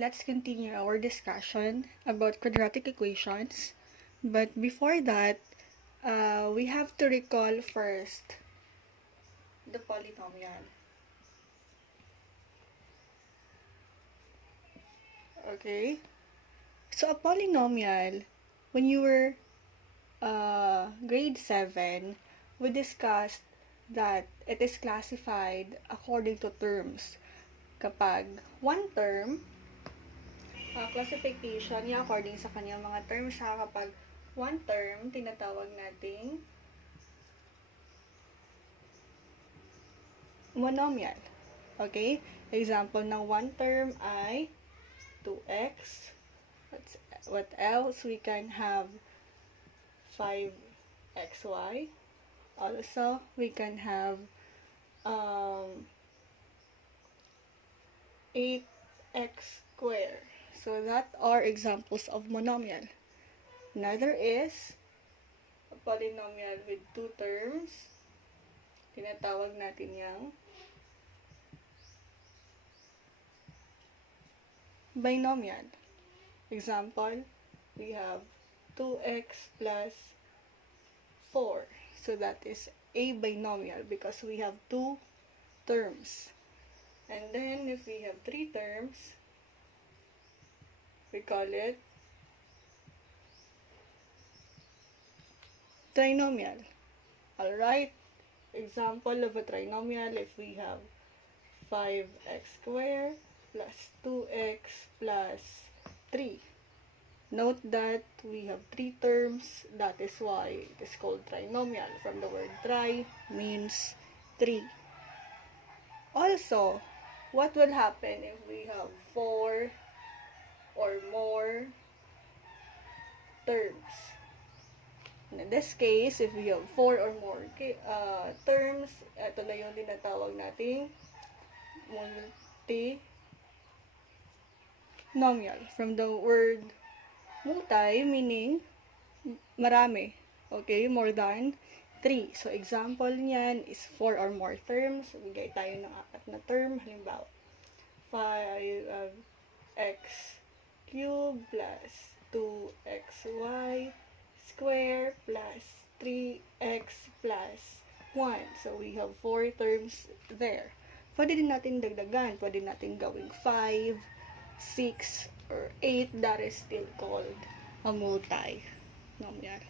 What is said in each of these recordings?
let's continue our discussion about quadratic equations. But before that, we have to recall first the polynomial. Okay? So a polynomial, when you were grade 7, we discussed that it is classified according to terms. Kapag one term, classification niya according sa kanyang mga terms siya. Kapag one term, tinatawag nating monomial. Okay? Example ng one term ay 2x. What else? We can have 5xy. Also, we can have 8x squared. So that are examples of monomial. Another is a polynomial with two terms. Tinatawag natin yang binomial. Example, we have 2x plus 4. So that is a binomial because we have two terms. And then if we have three terms, we call it trinomial. Alright, example of a trinomial, if we have 5x squared plus 2x plus 3. Note that we have three terms. That is why it is called trinomial. From the word tri means 3. Also, what will happen if we have 4 or more terms? In this case, if we have 4 or more terms, ito na yung tinatawag nating multinomial. From the word multi, meaning marami. Okay, more than 3. So, example niyan is 4 or more terms. Bigay tayo ng 4 na term. Halimbawa, 5x cubed plus 2xy square plus 3x plus 1. So, we have 4 terms there. Pwede din natin dagdagan. Pwede natin gawing 5, 6, or 8. That is still called a multinomial.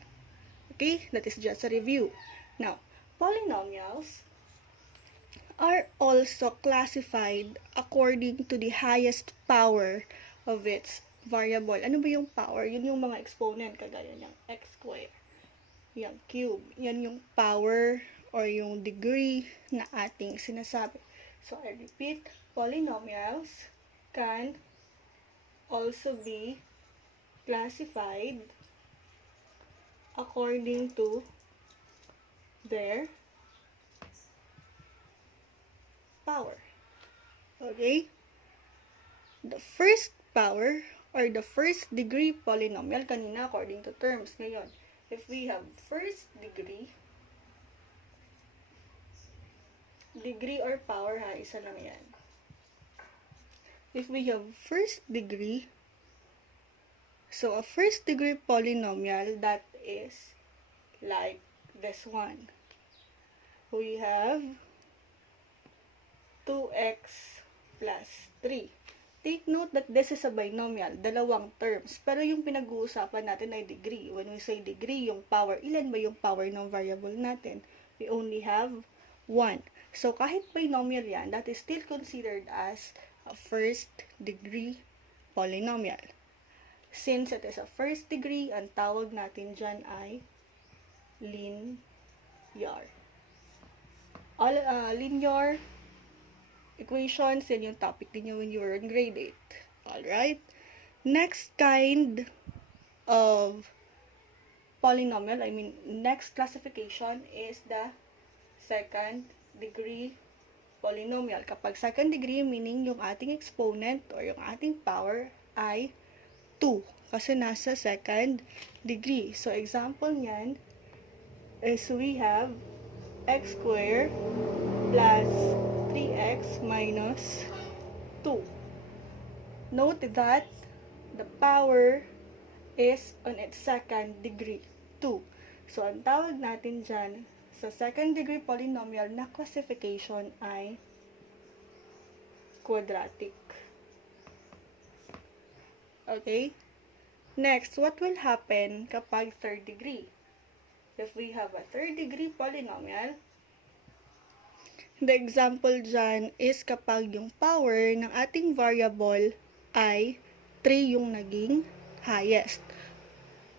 Okay? That is just a review. Now, polynomials are also classified according to the highest power of its variable. Ano ba yung power? Yun yung mga exponent, kagaya ng x squared, yung cube. Yan yung power or yung degree na ating sinasabi. So, I repeat, polynomials can also be classified according to their power. Okay? The first power or the first degree polynomial, kanina according to terms. Ngayon, if we have first degree or power ha, isa lang yan. If we have first degree, so a first degree polynomial, that is like this one. We have 2x plus 3. Take note that this is a binomial, dalawang terms. Pero yung pinag-uusapan natin ay degree. When we say degree, yung power, ilan ba yung power ng variable natin? We only have 1. So, kahit binomial yan, that is still considered as a first degree polynomial. Since it is a first degree, ang tawag natin dyan ay linear. Linear equations, yan yung topic niyo when you were in grade 8. Alright? Next kind of polynomial, next classification is the second degree polynomial. Kapag second degree, meaning yung ating exponent or yung ating power ay 2. Kasi nasa second degree. So, example niyan is we have x squared plus 3x minus 2. Note that the power is on its second degree, 2. So, ang tawag natin dyan sa second degree polynomial na classification ay quadratic. Okay? Next, what will happen kapag third degree? If we have a third degree polynomial, the example dyan is kapag yung power ng ating variable ay 3 yung naging highest.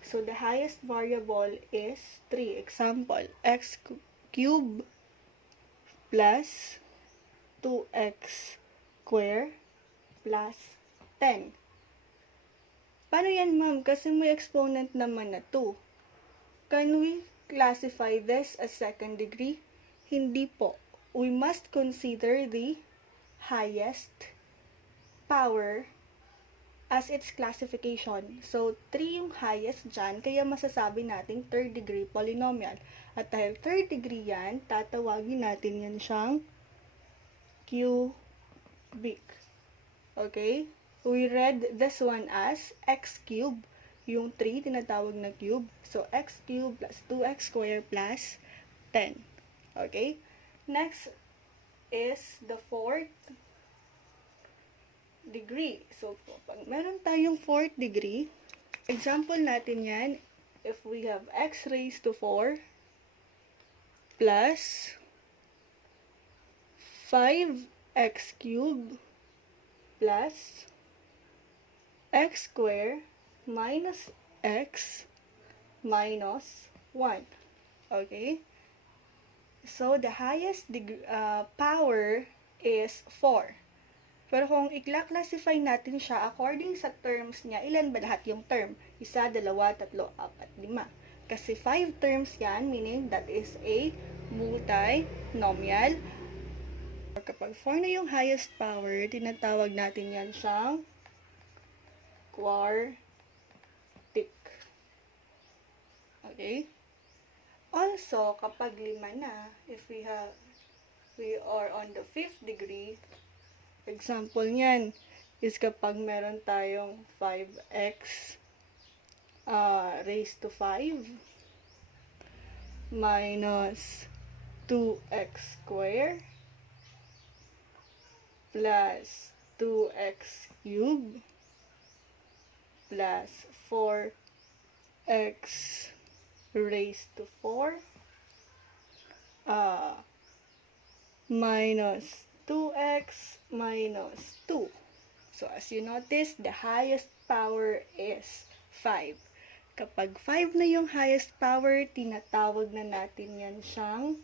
So, the highest variable is 3. Example, x cubed plus 2x square plus 10. Paano yan, ma'am? Kasi may exponent naman na 2. Can we classify this as second degree? Hindi po. We must consider the highest power as its classification. So, 3 yung highest dyan, kaya masasabi natin third degree polynomial. At dahil third degree yan, tatawagin natin yan siyang cubic. Okay? We read this one as x cubed. Yung 3, tinatawag na cube. So, x cubed plus 2x square plus 10. Okay? Next is the fourth degree. So, pag meron tayong fourth degree, example natin yan, if we have x raised to 4 plus 5x cubed plus x square minus x minus 1. Okay? So, the highest power is 4. Pero kung i-classify natin siya according sa terms niya, ilan ba lahat yung term? 1, 2, 3, 4, 5. Kasi 5 terms yan, meaning that is a multinomial. Kapag 4 na yung highest power, tinatawag natin yan siyang quartic. Okay? Also, kapag 5 na, if we are on the 5th degree, example niyan is kapag meron tayong 5x raised to 5 minus 2x square plus 2x cubed plus 4x raised to 4 minus 2x minus 2. So, as you notice, the highest power is 5. Kapag 5 na yung highest power, tinatawag na natin yan siyang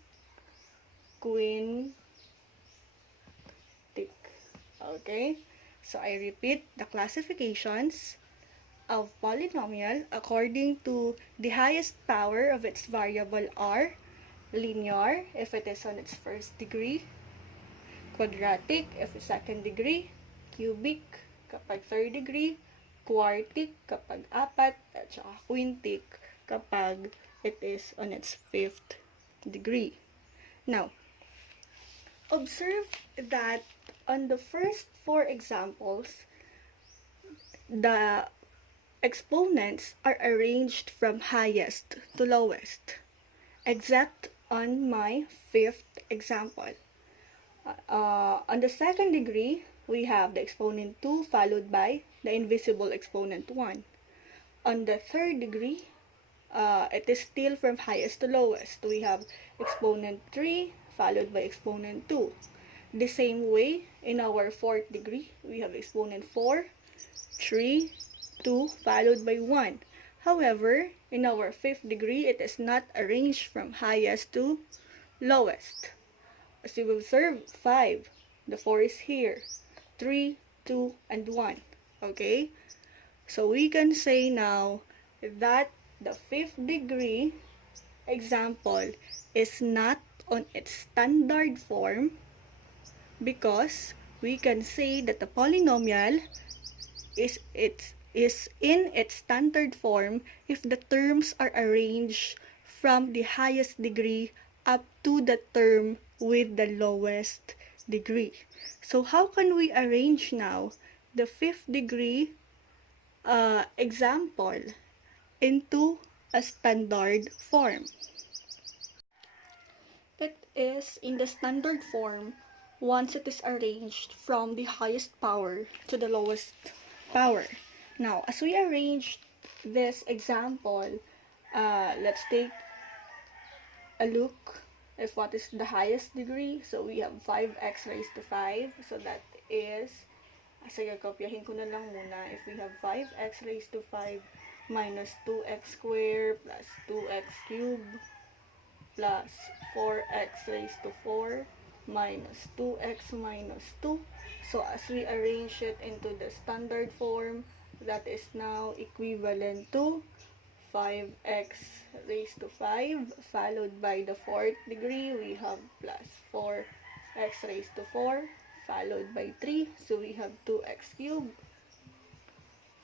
quintic. Okay? So, I repeat the classifications of polynomial according to the highest power of its variable are linear if it is on its first degree, quadratic if it's second degree, cubic kapag third degree, quartic kapag 4, at saka quintic kapag it is on its 5th degree. Now, observe that on the first 4 examples, the exponents are arranged from highest to lowest, except on my 5th example. On the second degree, we have the exponent 2 followed by the invisible exponent 1. On the third degree, it is still from highest to lowest. We have exponent 3 followed by exponent 2. The same way, in our fourth degree, we have exponent 4, 3, 2 followed by 1. However, in our 5th degree, it is not arranged from highest to lowest. As you observe, 5. The 4 is here. 3, 2, and 1. Okay? So, we can say now that the 5th degree example is not on its standard form because we can say that the polynomial is in its standard form if the terms are arranged from the highest degree up to the term with the lowest degree. So how can we arrange now the fifth degree example into a standard form. It is in the standard form once it is arranged from the highest power to the lowest power. Now, as we arrange this example, let's take a look if what is the highest degree. So we have 5x raised to 5. So that is, sige, kopyahin ko na lang muna. If we have 5x raised to 5 minus 2x squared plus 2x cubed plus 4x raised to 4 minus 2x minus 2. So as we arrange it into the standard form, that is now equivalent to 5x raised to 5 followed by the fourth degree. We have plus 4x raised to 4 followed by 3. So we have 2x cubed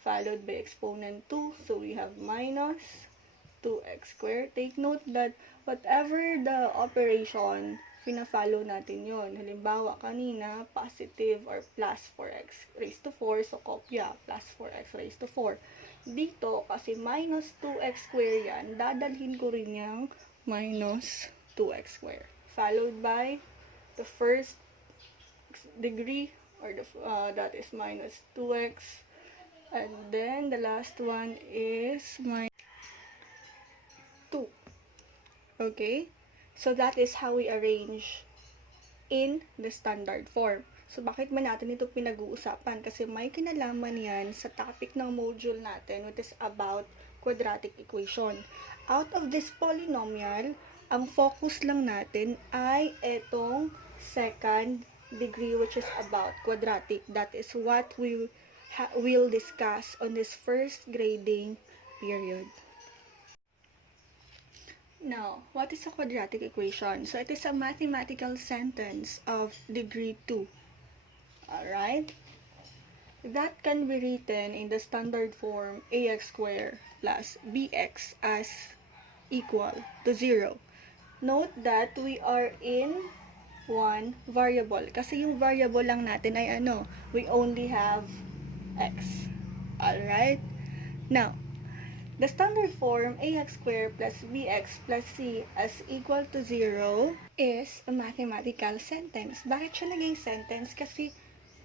followed by exponent 2. So we have minus 2x squared. Take note that whatever the operation, pina-follow natin yon. Halimbawa, kanina, positive or plus 4x raised to 4. So, kopya, plus 4x raised to 4. Dito, kasi minus 2x squared yan, dadalhin ko rin yung minus 2x squared. Followed by the first degree, or that is minus 2x. And then, the last one is minus 2. Okay? So, that is how we arrange in the standard form. So, bakit ba natin ito pinag-uusapan? Kasi may kinalaman yan sa topic ng module natin, which is about quadratic equation. Out of this polynomial, ang focus lang natin ay itong second degree, which is about quadratic. That is what we will discuss on this first grading period. Now, what is a quadratic equation? So, it is a mathematical sentence of degree 2. Alright? That can be written in the standard form ax squared plus bx as equal to 0. Note that we are in one variable. Kasi yung variable lang natin ay ano? We only have x. Alright? Now, the standard form ax squared plus bx plus c as equal to 0 is a mathematical sentence. Bakit siya naging sentence? Kasi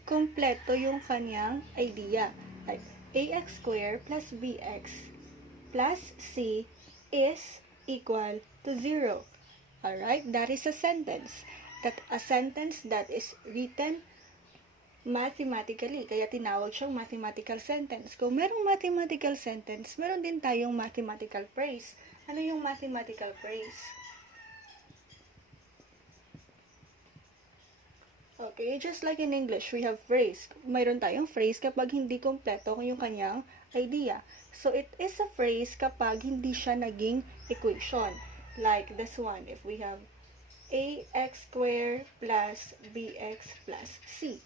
kompleto yung kanyang idea. Like, ax squared plus bx plus c is equal to 0. Alright? That is a sentence. A sentence that is written mathematically, kaya tinawag siyang mathematical sentence. Kung merong mathematical sentence, meron din tayong mathematical phrase. Ano yung mathematical phrase? Okay, just like in English, we have phrase. Mayroon tayong phrase kapag hindi kompleto yung kanyang idea. So, it is a phrase kapag hindi siya naging equation. Like this one, if we have ax squared plus bx plus c.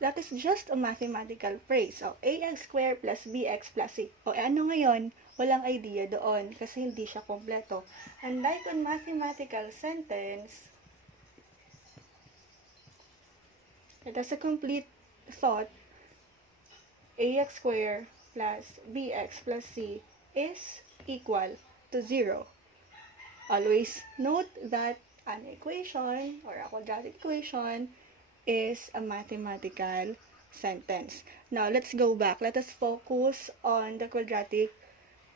That is just a mathematical phrase. So, ax squared plus bx plus c. O, ano ngayon? Walang idea doon kasi hindi siya kompleto. And like on mathematical sentence, it has a complete thought. Ax squared plus bx plus c is equal to 0. Always note that an equation or a quadratic equation is a mathematical sentence. Now, let's go back. Let us focus on the quadratic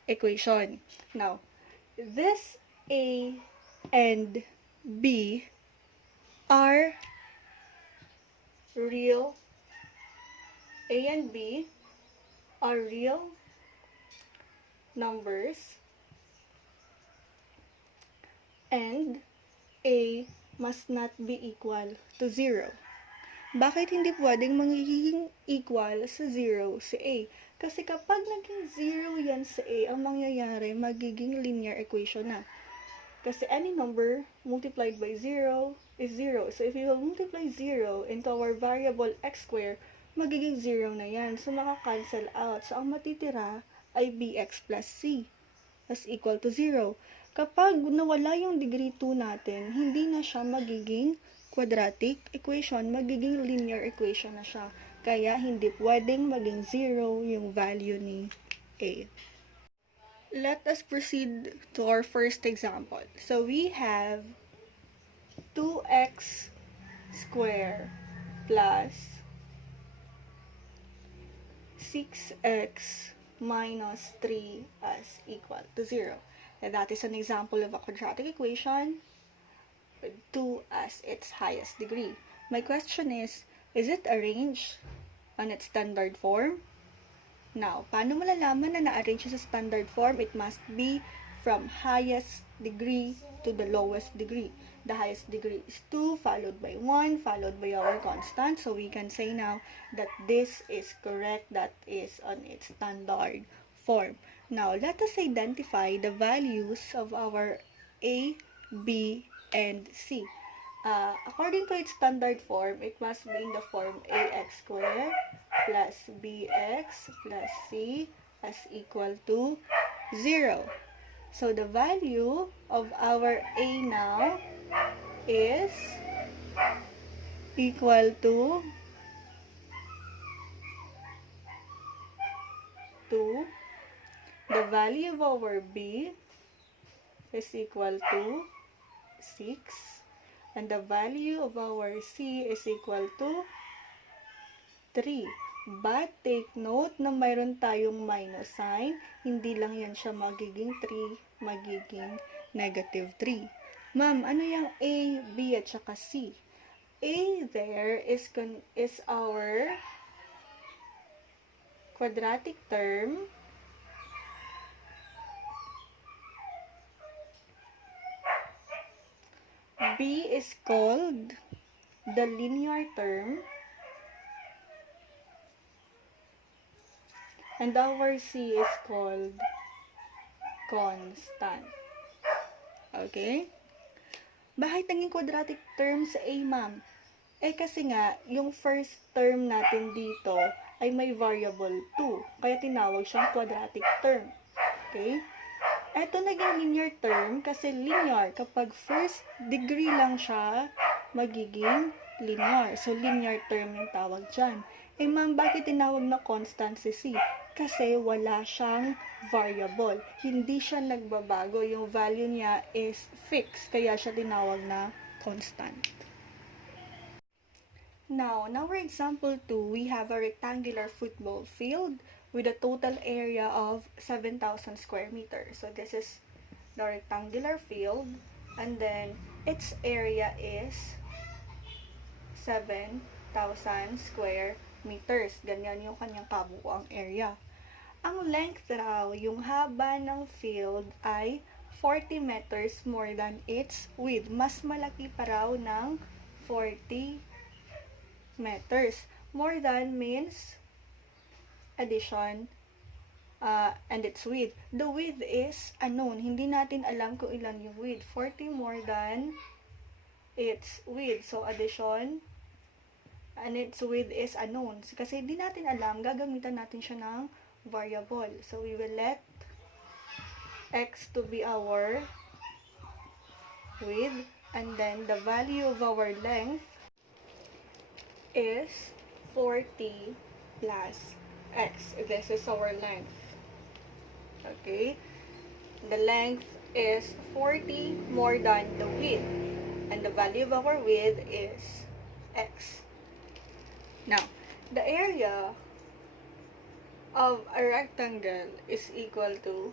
equation. Now, this A and B are real. A and B are real numbers, and A must not be equal to 0. Bakit hindi pwedeng magiging equal sa 0 si A? Kasi kapag naging 0 yan sa A, ang mangyayari, magiging linear equation na. Kasi any number multiplied by 0 is 0. So, if you will multiply 0 into our variable x squared, magiging 0 na yan. So, maka-cancel out. So, ang matitira ay bx plus c as equal to 0. Kapag nawala yung degree 2 natin, hindi na siya magiging quadratic equation, magiging linear equation na siya. Kaya hindi pwedeng maging 0 yung value ni A. Let us proceed to our first example. So we have 2x squared plus 6x minus 3 as equal to 0. And that is an example of a quadratic equation with 2 as its highest degree. My question is it arranged on its standard form? Now, paano malalaman na na-arrange sa standard form? It must be from highest degree to the lowest degree. The highest degree is 2, followed by 1, followed by our constant. So we can say now that this is correct, that is on its standard form. Now, let us identify the values of our A, B, and C. According to its standard form, it must be in the form ax squared plus bx plus c as equal to 0. So the value of our a now is equal to 2. The value of our b is equal to 6. And the value of our c is equal to 3. But take note na mayroon tayong minus sign. Hindi lang yan siya magiging 3, magiging negative 3. Ma'am, ano yung A, B, at saka C? A there is our quadratic term. B is called the linear term. And our C is called constant. Okay? Bakit naging quadratic term sa A, ma'am? Kasi nga, yung first term natin dito ay may variable 2. Kaya tinawag siyang quadratic term. Okay? Ito naging linear term kasi linear. Kapag first degree lang siya, magiging linear. So, linear term yung tawag dyan. Ma'am, bakit tinawag na constant si C? Kasi wala siyang variable. Hindi siya nagbabago. Yung value niya is fixed. Kaya siya tinawag na constant. Now, in our example 2, we have a rectangular football field with a total area of 7,000 square meters. So, this is the rectangular field. And then, its area is 7,000 square meters. Ganyan yung kanyang kabuuang area. Ang length raw, yung haba ng field ay 40 meters more than its width. Mas malaki pa raw ng 40 meters. More than means addition and its width. The width is unknown. Hindi natin alam kung ilan yung width. 40 more than its width. So, addition and its width is unknown. Kasi hindi natin alam, gagamitan natin siya ng variable. So, we will let x to be our width, and then the value of our length is 40 plus x. This is our length. Okay? The length is 40 more than the width, and the value of our width is x. Now, the area of a rectangle is equal to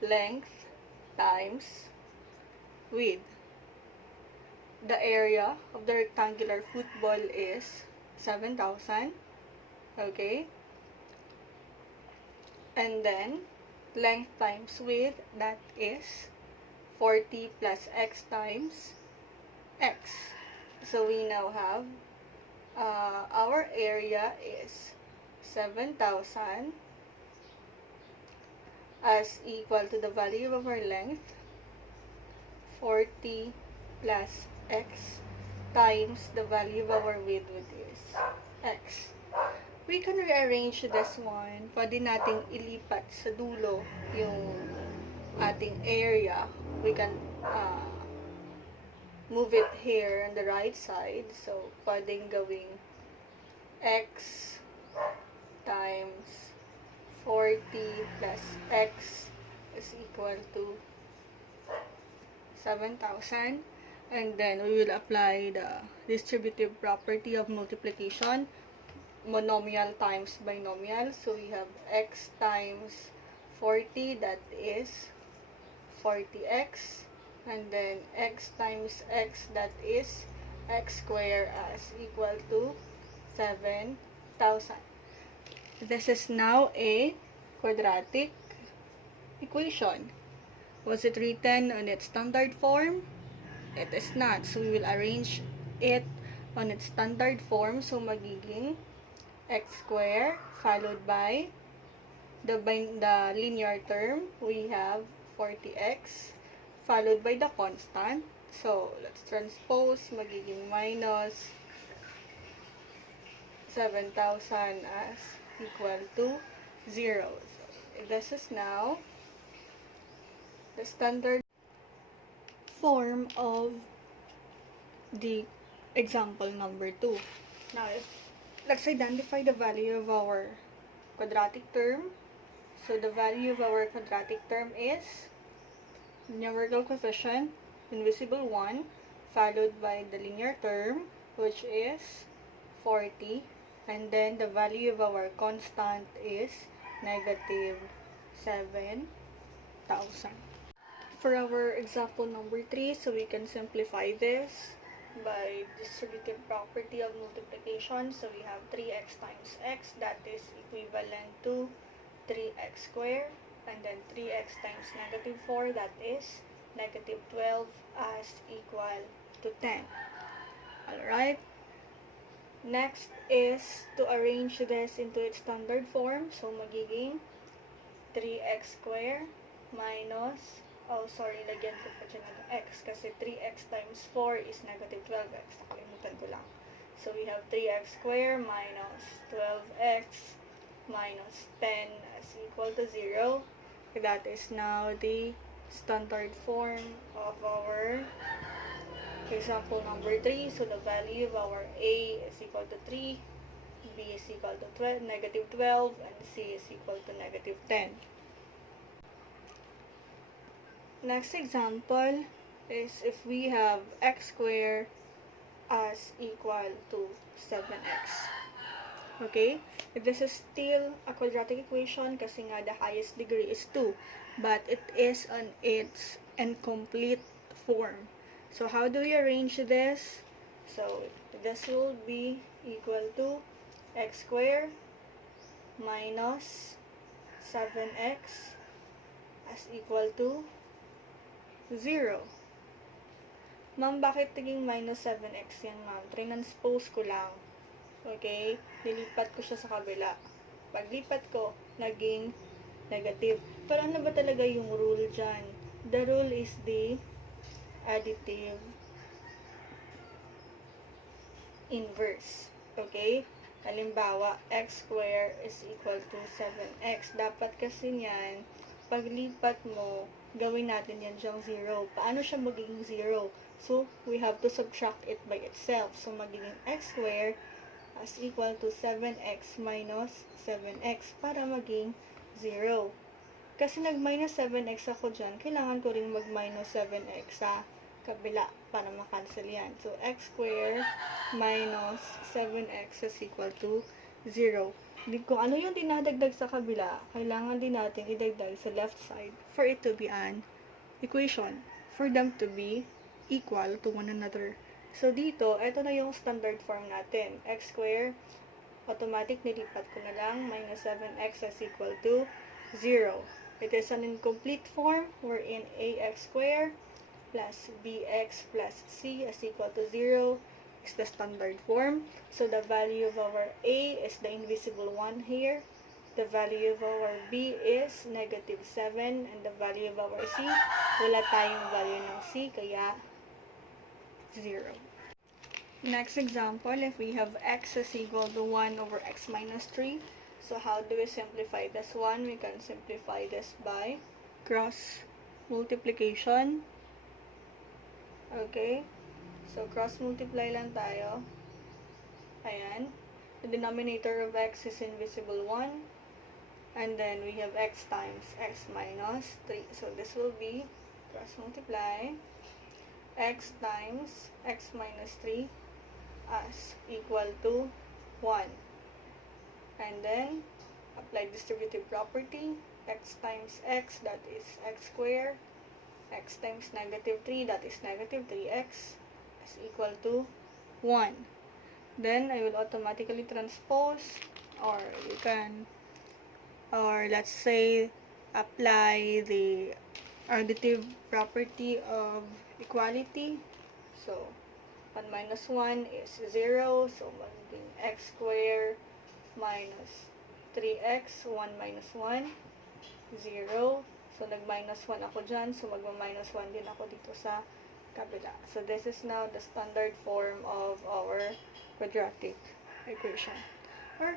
length times width. The area of the rectangular football is 7,000. Okay? And then, length times width, that is 40 plus x times x. So, we now have our area is 7,000 as equal to the value of our length, 40 plus x times the value of our width, which is x. We can rearrange this one. Pwede nating ilipat sa dulo yung ating area. We can move it here on the right side. So, pwedeng gawing x times 40 plus x is equal to 7,000. And then we will apply the distributive property of multiplication, monomial times binomial. So we have x times 40, that is 40x, and then x times x, that is x squared, as equal to 7,000. This is now a quadratic equation. Was it written on its standard form? It is not. So we will arrange it on its standard form. So magiging x squared followed by the linear term. We have 40x followed by the constant. So let's transpose. Magiging minus 7,000 as equal to 0. So this is now the standard form of the example number 2. Now, let's identify the value of our quadratic term. So the value of our quadratic term is numerical coefficient, invisible 1, followed by the linear term, which is 40, and then the value of our constant is negative 7,000. For our example number 3, so we can simplify this by distributive property of multiplication. So we have 3x times x, that is equivalent to 3x squared, and then 3x times negative 4, that is negative 12, as equal to 10. Alright. Next is to arrange this into its standard form. So magiging 3x squared minus, lagyan ko pa dyan ng x kasi 3x times 4 is negative 12x. Nakalimutan ko lang. So we have 3x squared minus 12x minus 10 as equal to 0. That is now the standard form of our example number 3. So the value of our a is equal to 3, b is equal to negative 12, and c is equal to negative 10. Next example is if we have x squared as equal to 7x. Okay? This is still a quadratic equation kasi nga the highest degree is 2. But it is on its incomplete form. So how do we arrange this? So this will be equal to x squared minus 7x as equal to 0. Ma'am, bakit naging minus 7x yan, ma'am? Transpose ko lang. Okay? Nilipat ko siya sa kabila. Paglipat ko, naging negative. Pero ano ba talaga yung rule dyan? The rule is the additive inverse. Okay? Halimbawa, x squared is equal to 7x. Dapat kasi niyan, paglipat mo, gawin natin yan siyang 0. Paano siya magiging 0? So, we have to subtract it by itself. So, magiging x squared as equal to 7x minus 7x para maging 0. Kasi nag-minus 7x ako dyan, kailangan ko rin mag-minus 7x sa kabila para makancel yan. So, x squared minus 7x is equal to 0. Kung ano yung dinadagdag sa kabila, kailangan din natin idagdag sa left side for it to be an equation, for them to be equal to one another. So, dito, ito na yung standard form natin. X squared, automatic nilipat ko na lang, minus 7x is equal to 0. It is an incomplete form wherein ax squared plus bx plus c is equal to 0 is the standard form. So, the value of our a is the invisible 1 here. The value of our b is negative 7. And the value of our c, wala tayong value ng c, kaya 0. Next example, if we have x is equal to 1 over x minus 3. So, how do we simplify this one? We can simplify this by cross multiplication. Okay. So, cross multiply lang tayo. Ayan. the denominator of x is invisible 1, and then we have x times x minus 3. So this will be cross multiply x times x minus 3 as equal to 1. And then apply distributive property, x times x, that is x squared, x times negative 3, that is negative 3x, is equal to 1. Then I will automatically transpose, or you can, or let's say apply the additive property of equality. So 1 minus 1 is 0, so magiging x squared minus 3x, 1 minus 1, 0. So nag-minus 1 ako dyan, so magma-minus 1 din ako dito sa kabila. So this is now the standard form of our quadratic equation. Or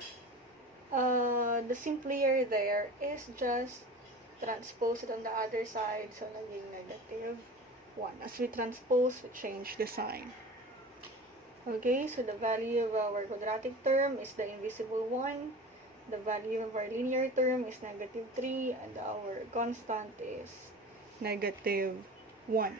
the simpler there is just transpose it on the other side, so naging negative 1. As we transpose, we change the sign. Okay, so the value of our quadratic term is the invisible 1. The value of our linear term is negative 3, and our constant is negative 1.